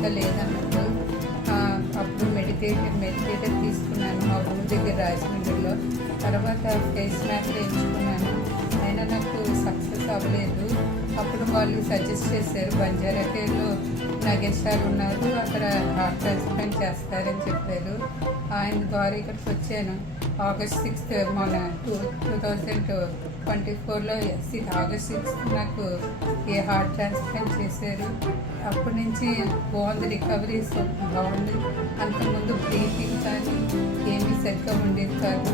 సరిగ్గా లేదన్నట్టు. అప్పుడు మెడికేటర్ తీసుకున్నాను మా ఊరి దగ్గర రాజమండ్రిలో. తర్వాత ఫేస్ మ్యాప్ ఎంచుకున్నాను, అయినా నాకు సక్సెస్ అవ్వలేదు. అప్పుడు వాళ్ళు సజెస్ట్ చేశారు బంజారాకేలో నాగేశ్వర్ ఉన్నారు, అక్కడ హార్ట్ ట్రాన్స్ప్లాంట్ చేస్తారని చెప్పారు. ఆయన ద్వారా ఇక్కడికి వచ్చాను. ఆగస్ట్ 6th మన 2024లో ఆగస్ట్ 6th నాకు ఈ హార్ట్ ట్రాన్స్ప్లాంట్ చేశారు. అప్పటి నుంచి బాగుంది, రికవరీ బాగుంది. అంతకుముందు బ్రీతింగ్ కానీ ఏమీ సరిగ్గా ఉండేది కాదు.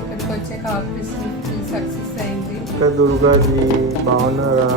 ఇక్కడికి వచ్చాక ఆపరేషన్ సక్సెస్ అయింది. దుర్గాజీ బాగున్నారా?